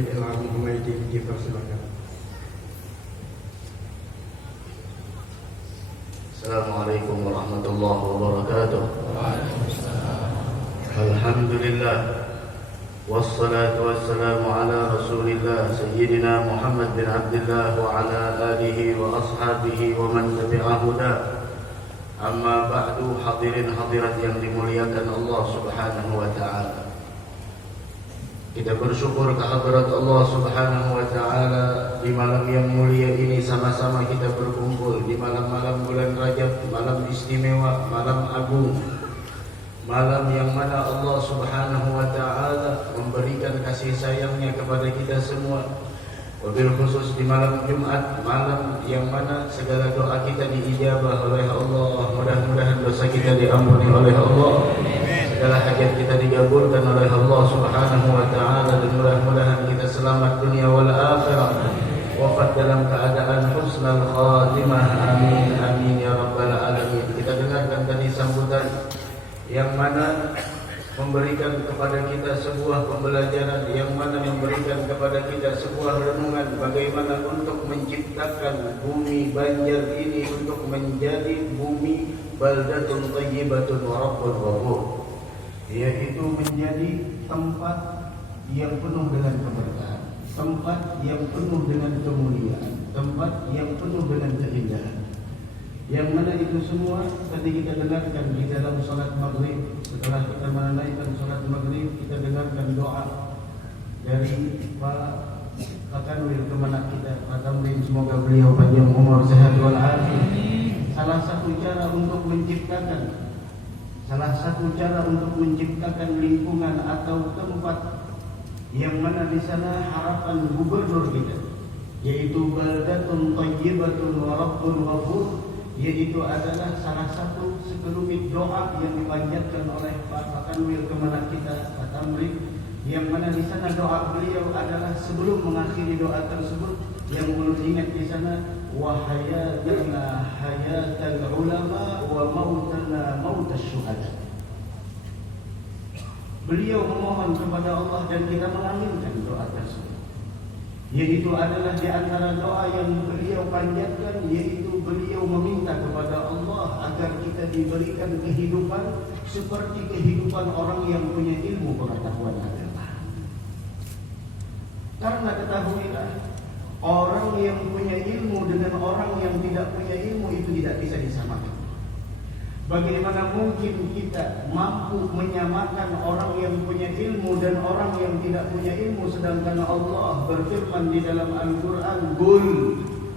Walid Al-Ami Humaydi dipersilakan. Assalamualaikum warahmatullahi wabarakatuh. Alhamdulillah wassalatu wassalamu ala rasulillah Sayyidina Muhammad bin Abdullah wa ala alihi wa ashabihi wa man tabi'ahu huda. Amma ba'du, hadirin hadirat yang dimuliakan Allah subhanahu wa ta'ala. Kita bersyukur kehadirat Allah subhanahu wa ta'ala di malam yang mulia ini, sama-sama kita berkumpul di malam-malam bulan Rajab, malam istimewa, malam agung, malam yang mana Allah subhanahu wa ta'ala memberikan kasih sayangnya kepada kita semua. Wabil khusus di malam Jumat, malam yang mana segala doa kita diijabah oleh Allah. Mudah-mudahan dosa kita diampuni oleh Allah, segala hajat kita dikabulkan oleh Allah subhanahu wa ta'ala, dan mudah-mudahan kita selamat dunia wal akhirah, wafat dalam keadaan husnul khatimah. Amin amin ya rabbal alamin. Kita dengarkan tadi sambutan yang mana memberikan kepada kita sebuah pembelajaran, yang mana memberikan kepada kita sebuah renungan bagaimana untuk menciptakan bumi Banjar ini untuk menjadi bumi baldatun thayyibatun wa rabbun ghafur, yaitu menjadi tempat yang penuh dengan keberkahan, tempat yang penuh dengan kemuliaan, tempat yang penuh dengan keindahan. Yang mana itu semua tadi kita dengarkan di dalam salat maghrib. Setelah kita menunaikan salat maghrib, kita dengarkan doa dari Pak Kanwil Kemenak kita, Pak Tamrin, semoga beliau panjang umur, sehat walafiat. Salah satu cara untuk menciptakan lingkungan atau tempat yang mana di sana harapan gubernur kita, yaitu baldatun thayyibatun wa rabbun ghafur, yaitu adalah salah satu sekelumit doa yang dipanjatkan oleh Pak Kanwil Kemenak kita, Pak Tamrin, yang mana di sana doa beliau adalah sebelum mengakhiri doa tersebut yang ulun ingat di sana, wa hayatana hayatal ulama wa mautana mautas syuhada. Beliau memohon kepada Allah dan kita mengaminkan doa tersebut. Yaitu adalah di antara doa yang beliau panjatkan, yaitu beliau meminta kepada Allah agar kita diberikan kehidupan seperti kehidupan orang yang punya ilmu pengetahuan agama. Karena ketahuilah, orang yang punya ilmu dengan orang yang tidak punya ilmu itu tidak bisa disamakan. Bagaimana mungkin kita mampu menyamakan orang yang punya ilmu dan orang yang tidak punya ilmu, sedangkan Allah berfirman di dalam Al-Quran, Qul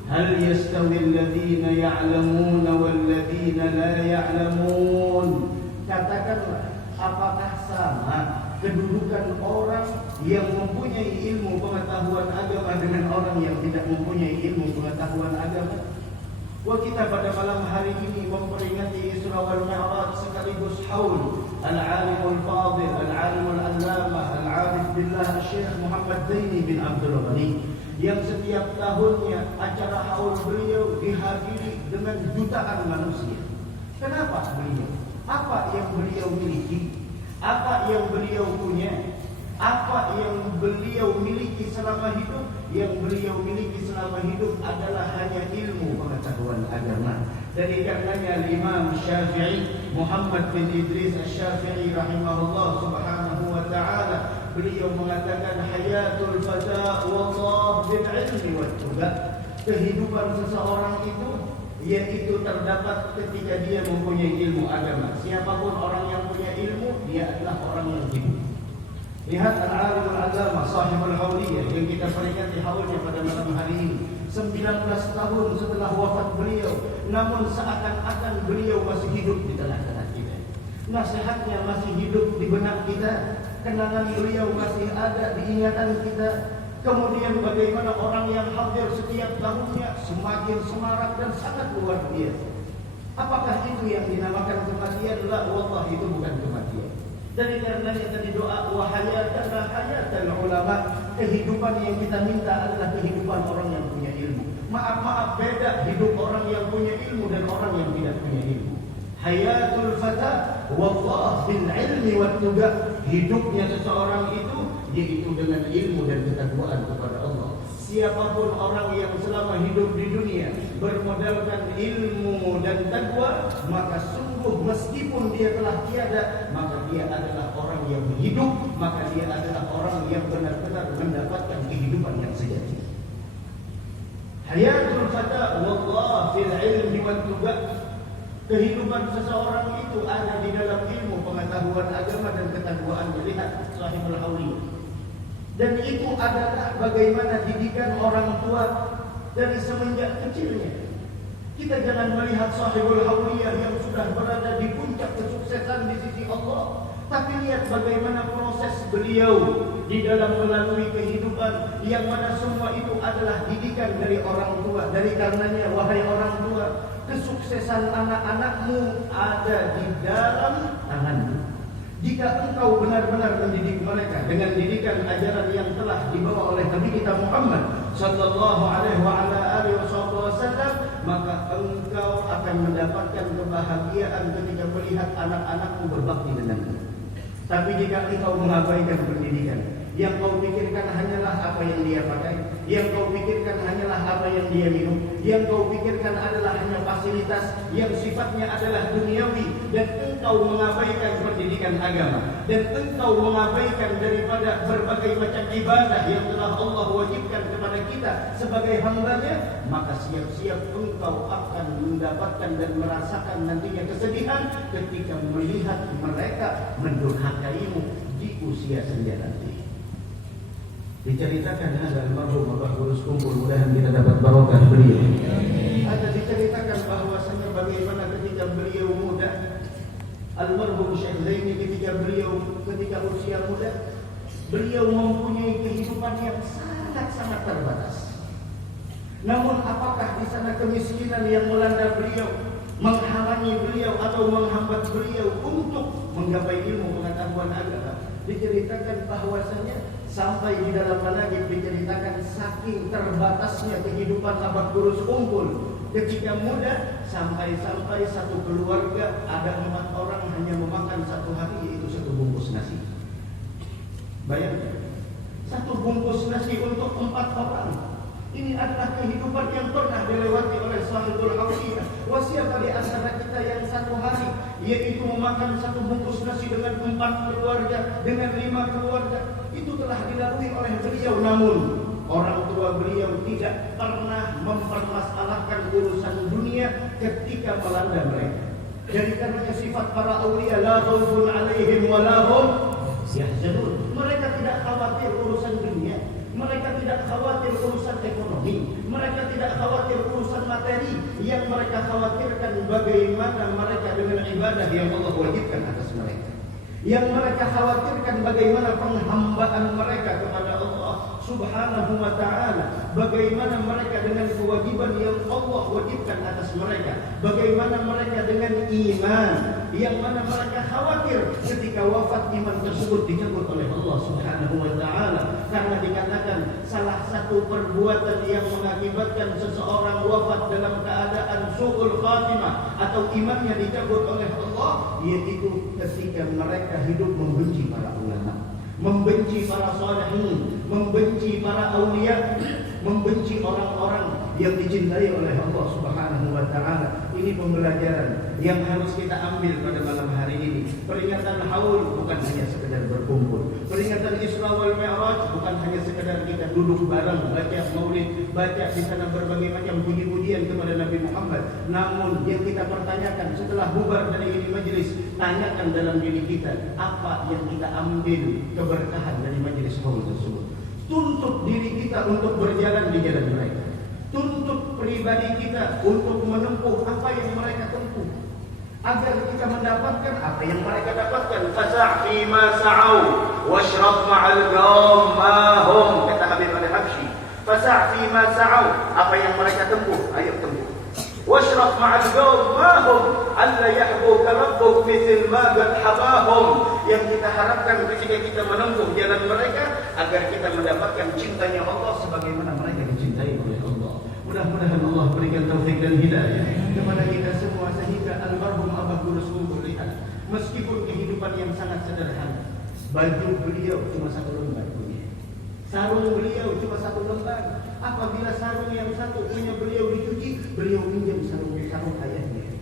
hal yastawi alladhina ya'lamuna walladhina la ya'lamun. Katakanlah, apakah sama kedudukan orang yang mempunyai ilmu pengetahuan agama dengan orang yang tidak mempunyai ilmu pengetahuan agama? Wah, kita pada malam hari ini memperingati Isra wal Mi'raj sekaligus haul Al-Alimul Fadil, Al-Alimul Allamah, Al-Arif Billah Syekh Muhammad Zaini bin Abdul Ghani, yang setiap tahunnya acara haul beliau dihadiri dengan jutaan manusia. Kenapa beliau? Apa yang beliau miliki? Apa yang beliau punya? Apa yang beliau miliki selama hidup? Yang beliau miliki selama hidup adalah hanya ilmu pengetahuan agama. Dari karenanya Imam Syafi'i, Muhammad bin Idris Asy-Syafi'i rahimahullah subhanahu wa ta'ala, beliau mengatakan hayatul fata wallah bil ilmi wat tuqa. Kehidupan seseorang itu yaitu terdapat ketika dia mempunyai ilmu agama. Siapapun orang yang punya ilmu, dia adalah orang yang hidup. Lihat Al-Alimul Allamah Sahibul Hauliyah yang kita peringati haulnya pada malam hari ini, 19 tahun setelah wafat beliau, namun seakan-akan beliau masih hidup di tengah-tengah kita. Nasihatnya masih hidup di benak kita, kenangan beliau masih ada di ingatan kita. Kemudian bagaimana orang yang hadir setiap tahunnya semakin semarak dan sangat luar biasa. Apakah itu yang dinamakan kematian? La, wallah, itu bukan kematian. Dari karenanya tadi doa wahayatana hayatal ulama, kehidupan yang kita minta adalah kehidupan orang yang punya ilmu. Maaf, beda hidup orang yang punya ilmu dan orang yang tidak punya ilmu. Hayatul fata wallah bil ilmi wat tuqa. hidupnya seseorang itu, yaitu dengan ilmu dan ketakwaan kepada Allah. Siapapun orang yang selama hidup di dunia bermodalkan ilmu dan takwa, maka sungguh meskipun dia telah tiada, maka dia adalah orang yang hidup, maka dia adalah orang yang benar-benar mendapatkan kehidupan yang sejati. Hayatul fata wallah fil ilmi wal tuba. Kehidupan seseorang itu ada di dalam ilmu, pengetahuan agama dan ketakwaan. Melihat Sahibul Hawliyah. Dan itu adalah bagaimana didikan orang tua dari semenjak kecilnya. Kita jangan melihat Sahibul Hawliyah yang sudah berada di puncak kesuksesan di sisi Allah, tapi lihat bagaimana proses beliau di dalam melalui kehidupan, yang mana semua itu adalah didikan dari orang tua. Dari karenanya, wahai orang tua, kesuksesan anak-anakmu ada di dalam tanganmu. Jika engkau benar-benar mendidik mereka dengan didikan ajaran yang telah dibawa oleh Nabi kita Muhammad sallallahu alaihi wasallam, maka engkau akan mendapatkan kebahagiaan ketika melihat anak-anakmu berbakti denganmu. Tapi jika engkau mengabaikan pendidikan, yang kau pikirkan hanyalah apa yang dia pakai, yang kau pikirkan hanyalah apa yang dia minum, yang kau pikirkan adalah hanya fasilitas yang sifatnya adalah duniawi, dan engkau mengabaikan pendidikan agama, dan engkau mengabaikan daripada berbagai macam ibadah yang telah Allah wajibkan kepada kita sebagai hamba-Nya, maka siap-siap engkau akan mendapatkan dan merasakan nantinya kesedihan ketika melihat mereka mendurhakaimu di usia senja nanti. Diceritakan ada almarhum Abah Gurus Kumpul, mudah-mudahan kita dapat barokah beliau. Ada diceritakan bahwasanya bagaimana ketika beliau muda, almarhum Syekh Zaini ketika usia muda, beliau mempunyai kehidupan yang sangat-sangat terbatas. Namun apakah di sana kemiskinan yang melanda beliau menghalangi beliau atau menghambat beliau untuk menggapai ilmu pengetahuan agama? Diceritakan bahwasanya sampai di dalam manaqib diceritakan saking terbatasnya kehidupan Abah Gurus Kumpul ketika muda, sampai-sampai satu keluarga ada 4 orang hanya memakan satu hari, yaitu 1 bungkus nasi. Bayangkan, 1 bungkus nasi untuk 4 orang. Ini adalah kehidupan yang pernah dilewati oleh Sahibul Hawliyah. Siapa di antara kita yang 1 hari yaitu memakan 1 bungkus nasi dengan 4 keluarga, dengan 5 keluarga, itu telah dilalui oleh beliau. Namun orang tua beliau tidak pernah mempermasalahkan urusan dunia ketika melanda mereka. Jadi karenanya sifat para aulia, la khaufun alaihim wa la hum yahzanun. Mereka tidak khawatir urusan dunia, mereka tidak khawatir urusan ekonomi, mereka tidak khawatir urusan materi. Yang mereka khawatirkan bagaimana mereka dengan ibadah yang Allah wajibkan atas mereka. Yang mereka khawatirkan bagaimana penghambaan mereka kepada Allah Subhanahu wa ta'ala, bagaimana mereka dengan kewajiban yang Allah wajibkan atas mereka, bagaimana mereka dengan iman yang mana mereka khawatir ketika wafat iman tersebut dicabut oleh Allah Subhanahu wa ta'ala. Karena dikatakan salah satu perbuatan yang mengakibatkan seseorang wafat dalam keadaan su'ul khatimah atau imannya dicabut oleh Allah, yaitu ketika mereka hidup membenci para ulama, membenci para salihin, membenci para aulia, membenci orang-orang yang dicintai oleh Allah Subhanahu wa ta'ala. Ini pembelajaran yang harus kita ambil pada malam hari ini. Peringatan Haul bukan hanya sekedar berkumpul. Peringatan Isra wal Mi'raj bukan hanya sekedar kita duduk bareng baca maulid, baca di sana berbagai macam puji-pujian kepada Nabi Muhammad. Namun yang kita pertanyakan setelah bubar dari ini majelis, tanyakan dalam diri kita, apa yang kita ambil keberkahan dari majelis haul tersebut. Tuntut diri kita untuk berjalan di jalan mereka. Tuntut pribadi kita untuk menempuh apa yang mereka tempuh, agar kita mendapatkan apa yang mereka dapatkan. Fasa' fi ma sa'au washrab ma'al qaum ma hum, kata Habib Al-Habsyi. Fasa' fi ma sa'au, apa yang mereka tempuh, ayo tempuh. Washrab ma'al qaum ma hum alla yahbuka rabbuk mithl ma qad habahum. Yang kita harapkan ketika kita menempuh jalan mereka, agar kita mendapatkan cintanya Allah sebagaimana mereka dicintai oleh Allah. Mudah-mudahan Allah berikan taufik dan hidayah kepada kita semua, sehingga almarhum Abah Gurus Kumpul lihat, meskipun kehidupan yang sangat sederhana, Baju beliau cuma satu lembar punya. Sarung beliau cuma satu lembar. Apabila sarung yang satu punya beliau dicuci, beliau pinjam sarung ayahnya.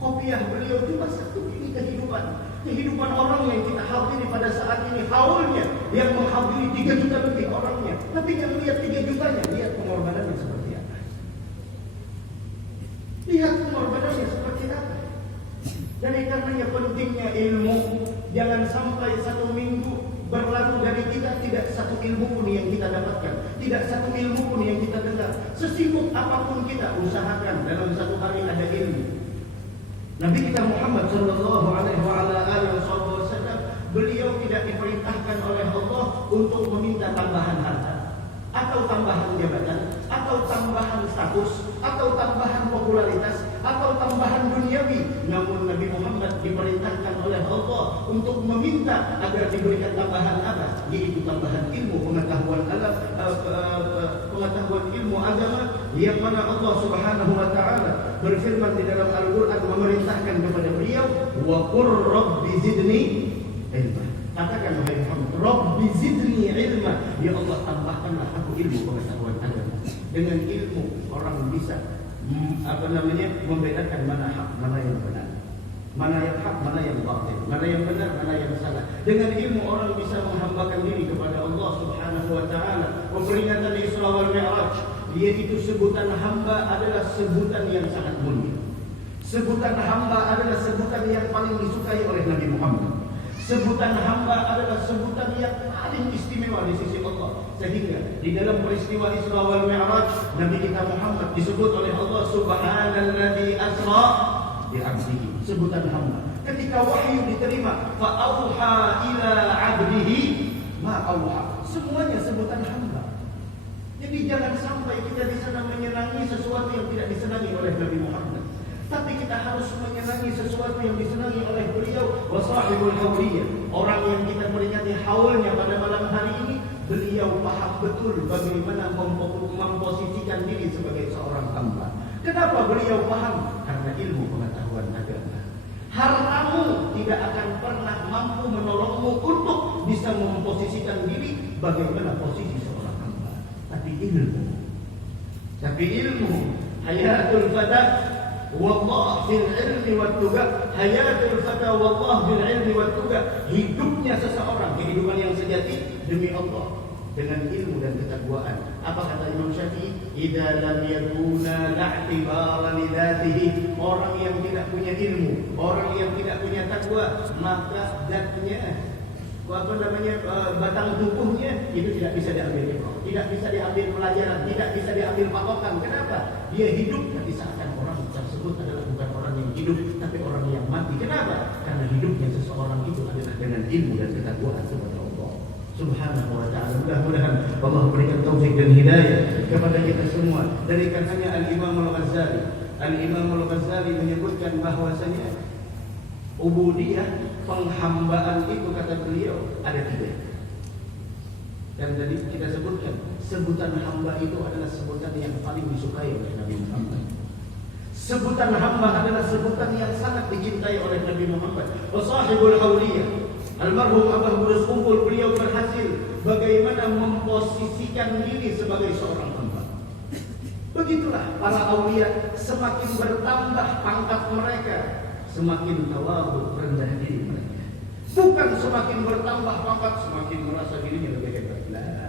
Kopiah beliau cuma satu. Ini kehidupan orang yang kita hadiri pada saat ini. Haulnya yang menghadiri 3 juta lebih orangnya. Tapi yang lihat 3 jutanya, lihat pengorbanannya seperti apa. Lihat pengorbanannya seperti apa. Dari karenanya pentingnya ilmu. Jangan sampai 1 minggu berlalu dari kita tidak satu ilmu pun yang kita dapatkan, tidak satu ilmu pun yang kita dengar. Sesibuk apapun kita, usahakan dalam 1 hari ada ilmu. Nabi kita Muhammad sallallahu alaihi wasallam, beliau tidak diperintahkan oleh Allah untuk meminta tambahan harta, atau tambahan jabatan, atau tambahan status, atau tambahan popularitas, atau tambahan duniawi. Namun Nabi Muhammad diperintahkan oleh Allah untuk meminta agar diberikan tambahan apa? Yaitu tambahan ilmu, pengetahuan ilmu agama, yang mana Allah Subhanahu wa taala berfirman di dalam Al-Qur'an memerintahkan kepada beliau, wa qur rabbi zidni ilma. Katakan wahai Muhammad, rabbi zidni ilma, ya Allah tambahkanlah aku ilmu pengetahuan agama. Dengan ilmu orang bisa membedakan mana hak, mana yang benar, mana yang hak, mana yang batil, mana yang benar, mana yang salah. Dengan ilmu orang bisa menghambakan diri kepada Allah Subhanahu wa taala. Peringatan Isra wal Mi'raj, yaitu sebutan hamba adalah sebutan yang sangat mulia. Sebutan hamba adalah sebutan yang paling disukai oleh Nabi Muhammad. Sebutan hamba adalah sebutan yang paling istimewa di sisi Allah. Sehingga di dalam peristiwa Isra wal Mi'raj, Nabi kita Muhammad disebut oleh Allah Subhanalladzi asra bi 'abdihi. Sebutan hamba. Ketika wahyu diterima, fa auha ila 'abdihi ma auha. Semuanya sebutan hamba. Jadi jangan sampai kita di sana menyenangi sesuatu yang tidak disenangi oleh Nabi Muhammad. Tapi kita harus menyenangi sesuatu yang disenangi oleh beliau. Wasahibul hauliyah, orang yang kita peringati haulnya pada malam hari ini, beliau paham betul bagaimana memposisikan diri sebagai seorang hamba. Kenapa beliau paham? Karena ilmu pengetahuan agama. Hartamu tidak akan pernah mampu menolongmu untuk bisa memposisikan diri bagaimana posisi seorang hamba. Tapi ilmu hayatul fata wallah bil ilmi wat tuqa, hayatul fata wallah bil ilmi wat tuqa. Hidupnya seseorang, kehidupan yang sejati demi Allah dengan ilmu dan ketakwaan. Apa kata Imam Syafi'i? Idza lam yakuna la'tibara li dzatihi, orang yang tidak punya ilmu, orang yang tidak punya takwa, maka zatnya batang tubuhnya itu tidak bisa diambil ibrah, tidak bisa diambil pelajaran, tidak bisa diambil patokan. Kenapa? Dia hidup tapi seakan orang tersebut adalah bukan orang yang hidup, tapi orang yang mati. Kenapa? Karena hidupnya seseorang itu adalah dengan ilmu dan ketakwaan kepada Allah Subhanahu wa ta'ala. Mudah-mudahan Allah berikan taufik dan hidayah kepada kita semua. Dari karenanya Al-Imam Al-Ghazali menyebutkan bahwasanya ubudiyah, penghambaan itu kata beliau ada 3. Dan tadi kita sebutkan, sebutan hamba itu adalah sebutan yang paling disukai oleh Nabi Muhammad. Sebutan hamba adalah sebutan yang sangat dicintai oleh Nabi Muhammad. Wasahibul hauliyah, almarhum Abah Budus Kumpul, beliau berhasil bagaimana memposisikan diri sebagai seorang hamba. Begitulah para aulia, semakin bertambah pangkat mereka, semakin tawadhu, rendah diri mereka. Bukan semakin bertambah pangkat semakin merasa dirinya lebih hebat. Nah,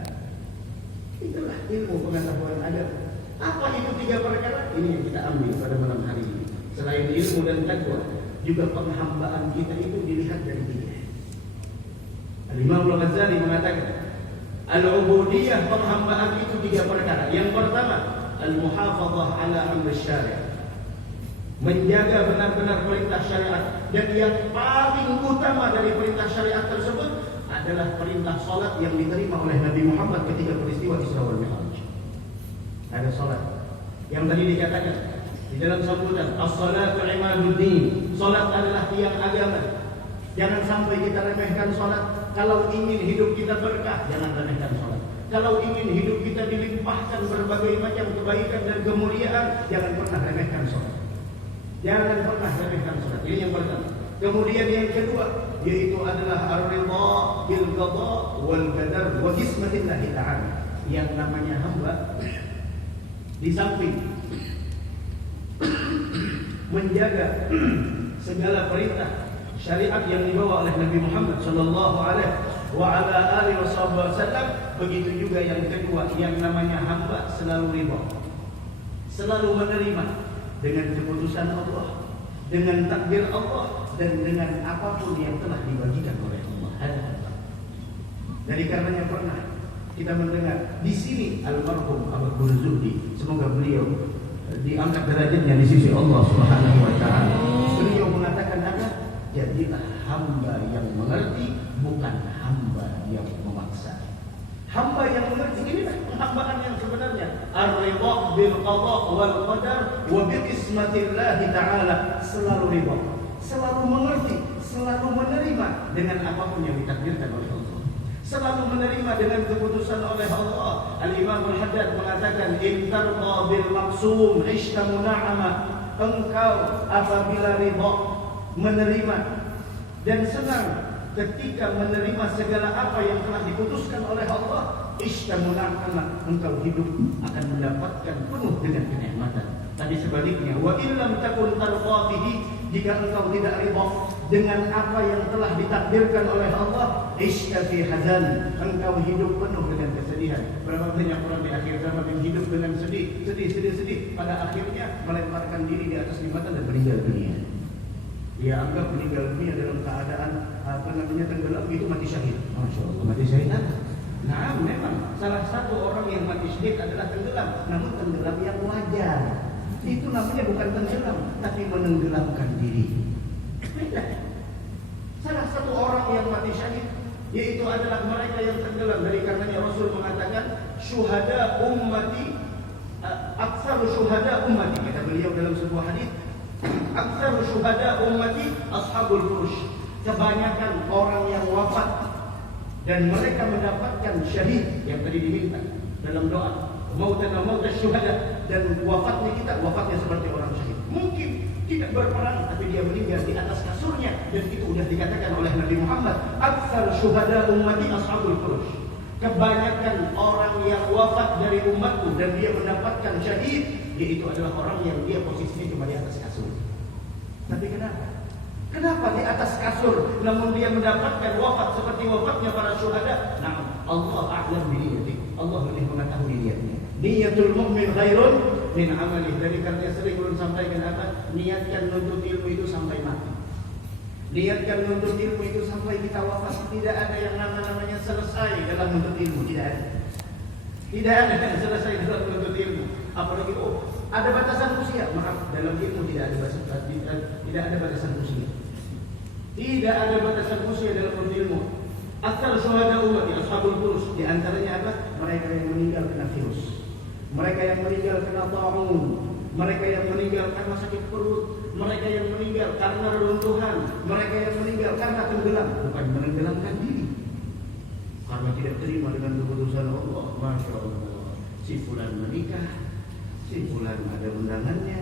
itulah ilmu pengetahuan agama. Apa itu 3 perkara? Ini yang kita ambil pada malam hari ini. Selain ilmu dan takwa, juga penghambaan kita itu dilihat dari 3. Al-Imam Al-Ghazali mengatakan, al-ubudiyah, penghambaan itu 3 perkara. Yang pertama, al-muhafadzah ala amr syari', menjaga benar-benar perintah syariat. Dan yang paling utama dari perintah syariat tersebut adalah perintah salat yang diterima oleh Nabi Muhammad ketika peristiwa Isra wal Mi'raj. Ada salat yang tadi dikatakan di dalam sambutan, as-salatu imaduddin, salat adalah tiang agama. Jangan sampai kita remehkan salat. Kalau ingin hidup kita berkah, jangan remehkan salat. Kalau ingin hidup kita dilimpahkan berbagai macam kebaikan dan kemuliaan, jangan pernah remehkan salat. Jangan pernah remehkan salat. Ini yang pertama. Kemudian yang kedua, yaitu adalah ar-ridha bil qada wal qadar wa qismatillah ta'ala. Yang namanya hamba di samping menjaga segala perintah syariat yang dibawa oleh Nabi Muhammad sallallahu alaihi wasallam, begitu juga yang kedua, yang namanya hamba selalu ridha, selalu menerima dengan keputusan Allah, dengan takdir Allah, dan dengan apapun yang telah dibagikan oleh Allah. Dari karenanya pernah kita mendengar di sini almarhum Abah Zuhdi, semoga beliau diangkat derajatnya di sisi Allah Subhanahu wa taala. Beliau mengatakan apa? Jadilah hamba yang mengerti, bukan hamba yang memaksa. Hamba yang mengerti, inilah penghambaan yang sebenarnya. Ar-ridha bil qada wal qadar wa bi qismatillah ta'ala. Selalu ridha, selalu mengerti, selalu menerima dengan apapun yang ditakdirkan oleh Allah. Selalu menerima dengan keputusan oleh Allah. Al-Imam Al-Haddad mengatakan, in tarda bil maqsum ishta muna'ama. Engkau apabila ridha, menerima dan senang ketika menerima segala apa yang telah diputuskan oleh Allah, ishta muna'ama, engkau hidup akan mendapatkan penuh dengan kenikmatan. Tadi sebaliknya, wa illam takun tarda bihi, jika engkau tidak ridha dengan apa yang telah ditakdirkan oleh Allah, ishta fi hazan, engkau hidup penuh dengan kesedihan. Berapa banyak orang di akhir zaman yang hidup dengan sedih, pada akhirnya melemparkan diri di atas jembatan dan meninggal dunia. Dia anggap meninggal dunia dalam keadaan tenggelam, itu mati syahid. Masya Allah, mati syahid apa? Nah, memang salah satu orang yang mati syahid adalah tenggelam, namun tenggelam yang wajar. Itu namanya bukan tenggelam, tapi menenggelamkan diri. Beda. Salah satu orang yang mati syahid, yaitu adalah mereka yang tenggelam. Dari karenanya Rasul mengatakan, syuhada ummati, aktsaru syuhada ummati, kata beliau dalam sebuah hadis, aktsaru syuhada ummati ashabul furush. Kebanyakan orang yang wafat dan mereka mendapatkan syahid yang tadi diminta dalam doa, mautana mautas syuhada, dan wafatnya kita wafatnya seperti orang syahid. Mungkin tidak berperang, tapi dia meninggal di atas kasurnya, dan itu sudah dikatakan oleh Nabi Muhammad, aktsar syuhada ummati ashabul furush. Kebanyakan orang yang wafat dari umatku dan dia mendapatkan syahid, yaitu adalah orang yang dia posisinya cuma di atas kasur. Tapi kenapa? Kenapa di atas kasur namun dia mendapatkan wafat seperti wafatnya para syuhada? Nah, Allah a'lam bi niyyati. Allah lebih mengetahui niatnya. Niyatul mu'min khairun min amalih. Dari karena sering ulun sampaikan apa? Niatkan nuntut ilmu itu sampai mati. Niatkan nuntut ilmu itu sampai kita wafat. Tidak ada yang namanya selesai dalam nuntut ilmu, tidak ada. Tidak ada yang selesai dalam nuntut ilmu. Apalagi ada batasan usia. Maaf, dalam ilmu tidak ada batasan usia. Tidak ada batasan usia dalam ilmu. Aktsar syuhada ummati ashabul furus. Di antaranya apa? Mereka yang meninggal kena virus. Mereka yang meninggal kena ta'un. Mereka yang meninggal karena sakit perut. Mereka yang meninggal karena reruntuhan. Mereka yang meninggal karena tenggelam. Bukan menenggelamkan diri, karena tidak terima dengan keputusan Allah. Masya Allah, si fulan menikah, si fulan ada undangannya,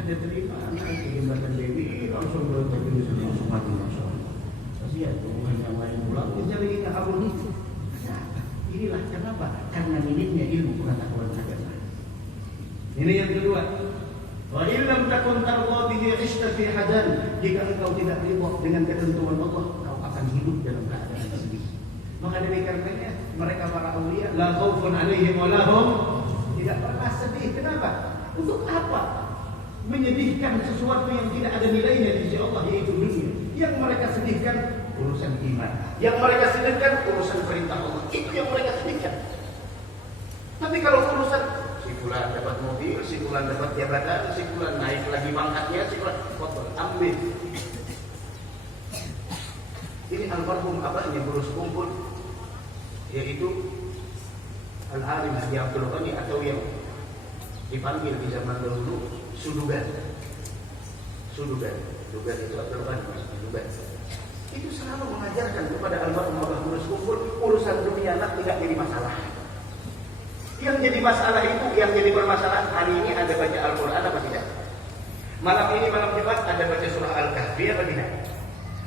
ada terima anak jembatan Dewi, langsung berterus langsung mati. Masya Allah, kasihan tuh yang lain pulang bisa lagi ke abun itu. Nah, inilah kenapa? Karena minimnya ilmu pengetahuan agama. Ini yang kedua. Wa illam takun tarda bihi ishta fi hadan, jika engkau tidak ridha dengan ketentuan Allah, kau akan hidup dalam keadaan sedih. Maka dari karenanya mereka para aulia la khaufun alaihim wa lahum, tidak pernah sedih. Kenapa? Untuk apa menyedihkan sesuatu yang tidak ada nilainya di sisi Allah, yaitu dunia? Yang mereka sedihkan urusan iman, yang mereka sedihkan urusan perintah Allah, itu yang mereka sedihkan. Tapi kalau urusan si fulan dapat mobil, si fulan dapat jabatan, si fulan naik lagi pangkatnya, si fulan ambil. Ini almarhum abahnya terus kumpul, yaitu Al-Alim Haji Abdul Ghani, atau yang dipanggil di zaman dahulu Sudugan. Sudugan itu Abdul Ghani, Sudugan. Itu selalu mengajarkan kepada almarhum abah terus kumpul, urusan dunia tidak jadi masalah. Yang jadi masalah itu, yang jadi permasalahan hari ini ada baca Al-Quran apa tidak? Malam ini malam Jumat ada baca surah Al-Kahfi apa tidak?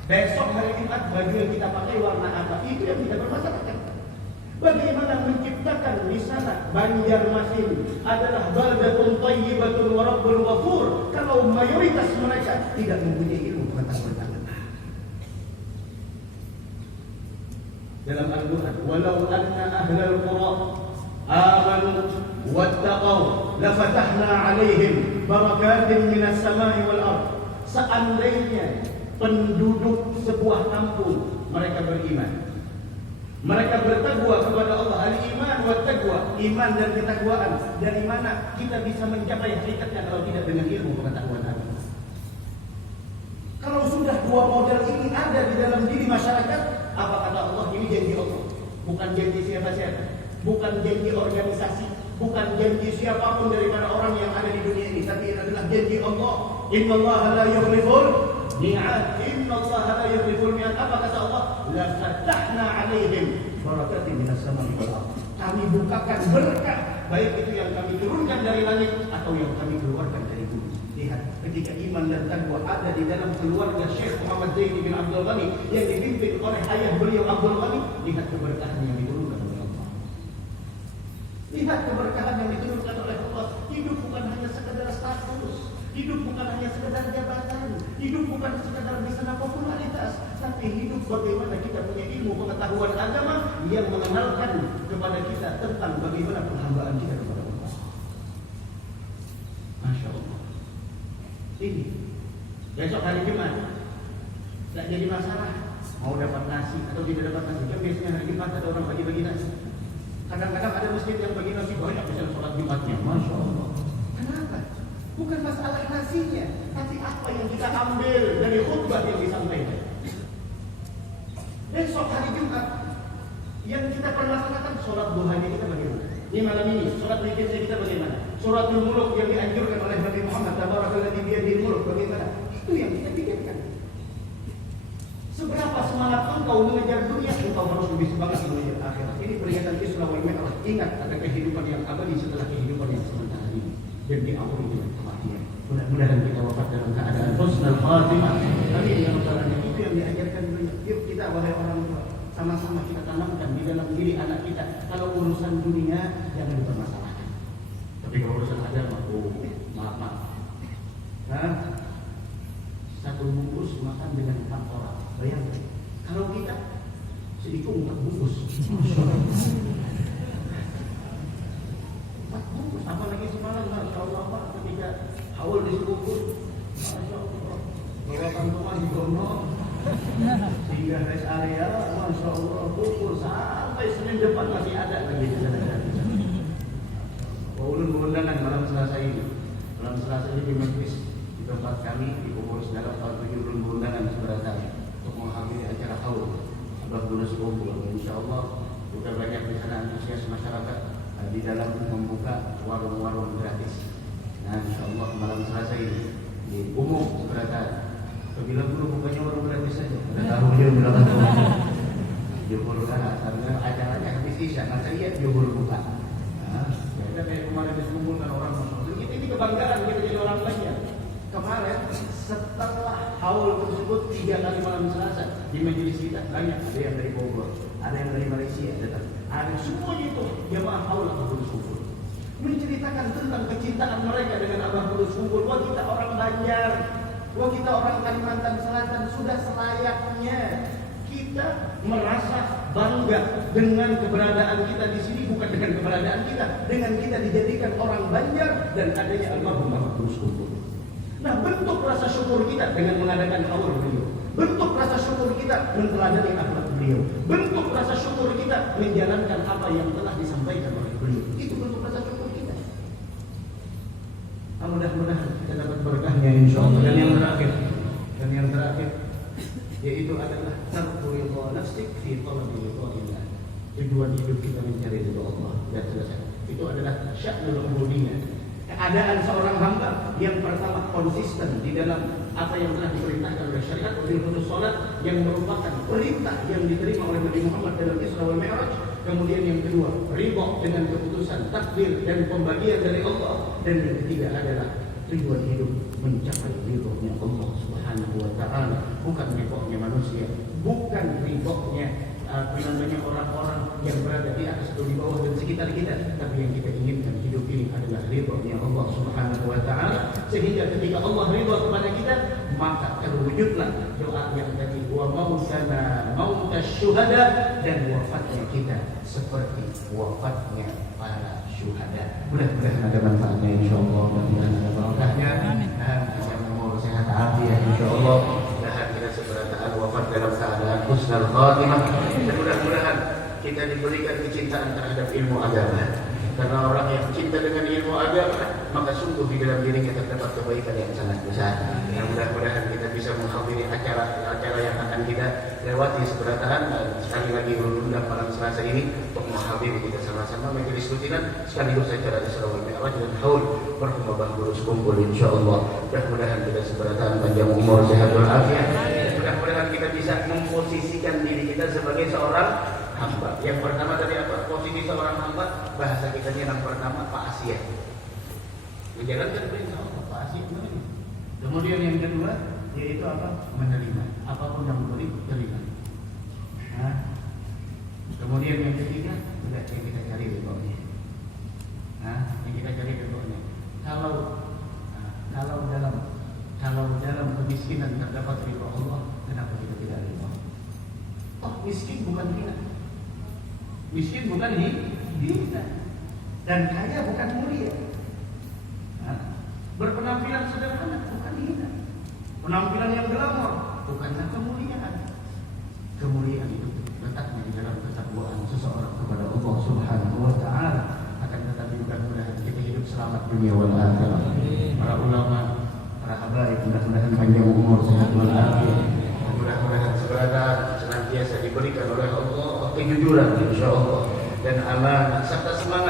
Besok hari Jumat baju yang kita pakai warna apa? Itu yang kita permasalahkan. Bagaimana menciptakan di sana Banjarmasin adalah baldatun thayyibatun wa rabbun ghafur kalau mayoritas mereka tidak mempunyai ilmu pengetahuan agama. Dalam Al-Quran, walau anna ahlal qura amanu wattaqau lafatahna alaihim barakatin minas samai wal ard. Seandainya penduduk sebuah kampung mereka beriman, mereka bertakwa kepada Allah, al-iman wa taqwa, iman dan ketakwaan. Dari mana kita bisa mencapai hakikatnya kalau tidak dengan ilmu pengetahuan agama? Kalau sudah dua model ini ada di dalam diri masyarakat, apa kata Allah? Ini janji Allah, bukan janji siapa-siapa, bukan janji organisasi, bukan janji siapapun daripada orang yang ada di dunia ini, tapi ini adalah janji Allah. Innallaha la yukhliful mi'ad. Innallaha la yukhliful mi'ad. Apa kata Allah? La fatahna 'alaihim barakatin minas samai wal ardh. Kami bukakan berkah, baik itu yang kami turunkan dari langit atau yang kami keluarkan dari bumi. Lihat, ketika iman dan takwa ada di dalam keluarga Syekh Muhammad Zaini bin Abdul Ghani yang dipimpin oleh ayah beliau Abdul Ghani, lihat keberkahan yang diturunkan oleh Allah. Lihat keberkahan yang diturunkan oleh Allah. Hidup bukan hanya sekedar status, hidup bukan hanya sekedar jabatan, hidup bukan sekedar di sana popularitas, tapi hidup bagaimana kita punya ilmu pengetahuan agama yang mengenalkan kepada kita tentang bagaimana penghambaan kita kepada Allah. Masya Allah. Ini besok hari Jumat tidak jadi masalah mau dapat nasi atau tidak dapat nasi. Kan biasanya hari Jumat ada orang bagi-bagi nasi. Kadang-kadang ada masjid yang bagi nasi banyak, bisa sholat Jumatnya. Masya Allah. Kenapa? Bukan masalah nasinya, tapi apa yang kita ambil dari khutbah yang disampaikan. Besok hari Jumat yang kita permasalahkan sholat duhanya kita bagaimana? Ini malam ini sholat witirnya kita bagaimana? Suratul Mulk yang dianjurkan oleh Nabi Muhammad Tabarakalladzi biyadihil mulk bagaimana? Itu yang kita pikirkan. Seberapa semangat engkau mengejar dunia, engkau harus lebih semangat mengejar akhirat. Ini peringatan Isra wal Mi'raj. Ingat ada kehidupan yang abadi setelah kehidupan yang sementara ini, dan diakhiri dengan kematian. Mudah-mudahan kita wafat dalam keadaan husnul khatimah. Tapi yang utamanya itu yang diajarkan dunia. Yuk kita wahai orang tua, sama-sama kita tanamkan di dalam diri anak kita. Kalau urusan dunia jangan dipermasalahkan. Tapi kalau urusan agama, maaf. Satu bungkus makan dengan 4 orang. Bayangkan, kalau kita sedikit 4 bungkus. 4 bungkus, apalagi semalam, Masya Allah, Pak, ketika haul disebungkus, Masya Allah, bawa kantongan di Gono, sehingga rest area, Masya Allah, pukul sampai Senin depan masih ada lagi di sana. Ulun undangan malam Selasa ini. Malam Selasa ini di majlis di tempat kami di pengurus dalam tahun 7 ulun undangan seberata untuk menghadiri acara haul Abah Bulus Kumpul. Insyaallah juga banyak di sana antusias masyarakat di dalam membuka warung-warung gratis. Nah, insyaallah malam Selasa ini di umum seberata. Bila dulu bukanya warung gratis saja. Ada tahu dia berapa tahun. Johor kan karena acaranya habis isya, maka iya Johor buka. Kita kayak kemarin dikumpulkan orang ini kebanggaan kita jadi orang banyak. Kemarin setelah haul tersebut 3 kali malam Selasa di majelis kita banyak, ada yang dari Bogor, ada yang dari Malaysia datang, ada semuanya itu jemaah haul Abah Bulus Kumpul menceritakan tentang kecintaan mereka dengan Abah Bulus Kumpul. Wah kita orang Banjar, wah kita orang Kalimantan Selatan, sudah selayaknya kita merasa bangga dengan keberadaan kita di sini, bukan dengan keberadaan kita, dengan kita dijadikan orang Banjar dan adanya almarhum Abah Bulus Kumpul. Nah, bentuk rasa syukur kita dengan mengadakan haul beliau, bentuk rasa syukur kita meneladani akhlak beliau, bentuk rasa syukur kita menjalankan apa yang telah disampaikan oleh beliau. Itu bentuk rasa syukur kita. Mudah-mudahan kita dapat berkahnya insyaallah. Dan yang terakhir yaitu adalah tarku ridha nafsik fi talabi ridha. Tujuan hidup kita mencari ridha Allah dan selesai. Itu adalah sya'nul ubudiyah. Keadaan seorang hamba yang pertama konsisten di dalam apa yang telah diperintahkan oleh syariat, khusus salat yang merupakan perintah yang diterima oleh Nabi Muhammad dalam Isra wal Mi'raj. Kemudian yang kedua, ridha dengan keputusan takdir dan pembagian dari Allah. Dan yang ketiga adalah tujuan hidup mencapai ridhonya Allah Subhanahu wa taala, bukan ridhonya manusia, bukan ridhonya orang-orang yang berada di atas atau di bawah dan sekitar kita, tapi yang kita inginkan hidup ini adalah ridhonya Allah Subhanahu wa taala. Sehingga ketika Allah ridho kepada kita, maka terwujudlah doa yang tadi, wa mautana mautas syuhada, dan wafatnya kita seperti wafatnya para syuhada. Mudah-mudahan ada manfaatnya insyaallah, mudah-mudahan ada barokahnya, dan yang umur sehat afiat insyaallah, dan kita seberataan wafat dalam keadaan husnul khatimah, dan mudah-mudahan kita diberikan kecintaan terhadap ilmu agama. Karena orang yang cinta dengan ilmu agama, maka sungguh di dalam dirinya terdapat kebaikan yang sangat besar. Dan mudah-mudahan kita bisa menghadiri acara yang akan kita lewati seberataan. Sekali lagi undang malam Selasa ini untuk menghadiri kita sama-sama majelis rutinan sekaligus acara Isra wal Mi'raj dan haul merhum Abah Guru sekumpul insyaallah. Mudah-mudahan kita seberataan panjang umur, sehat walafiat. Mudah-mudahan kita bisa memposisikan diri kita sebagai seorang hamba. Yang pertama tadi apa? Posisi seorang hamba, bahasa kita yang pertama Pak menjalankan perintah Allah, Pak. Kemudian yang kedua yaitu apa? Menerima apapun yang diberi, terima. Kemudian yang ketiga, sudah yang kita cari ridhonya. Yang kita cari ridhonya. Kalau dalam kemiskinan terdapat ridho Allah, kenapa kita tidak ridho? Oh, miskin bukan hina. Miskin bukan hina. Dan kaya bukan mulia. Berpenampilan sederhana bukan hina. Penampilan yang glamor bukanlah kemuliaan. Kemuliaan itu letaknya di dalam ketakwaan seseorang kepada Allah Subhanahu wa taala. Akan tetapi mudah-mudahan kita hidup selamat dunia wal akhirah. Para ulama, para habaib, mudah-mudahan panjang umur, sehat wal afiat. Mudah-mudahan seberada senantiasa diberikan oleh Allah kejujuran insyaallah dan amanah serta semangat